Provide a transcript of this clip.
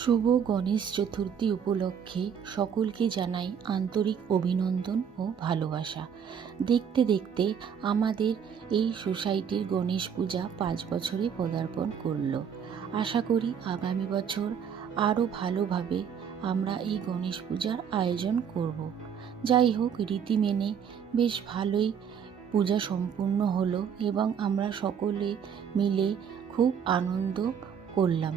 শুভ গণেশ চতুর্থী উপলক্ষে সকলকে জানাই আন্তরিক অভিনন্দন ও ভালোবাসা। দেখতে দেখতে আমাদের এই সোসাইটির গণেশ পূজা 5 বছরে পদার্পণ করলো। আশা করি আগামী বছর আরও ভালোভাবে আমরা এই গণেশ পূজার আয়োজন করব। যাই হোক, রীতি মেনে বেশ ভালোই পূজা সম্পূর্ণ হলো এবং আমরা সকলে মিলে খুব আনন্দ করলাম।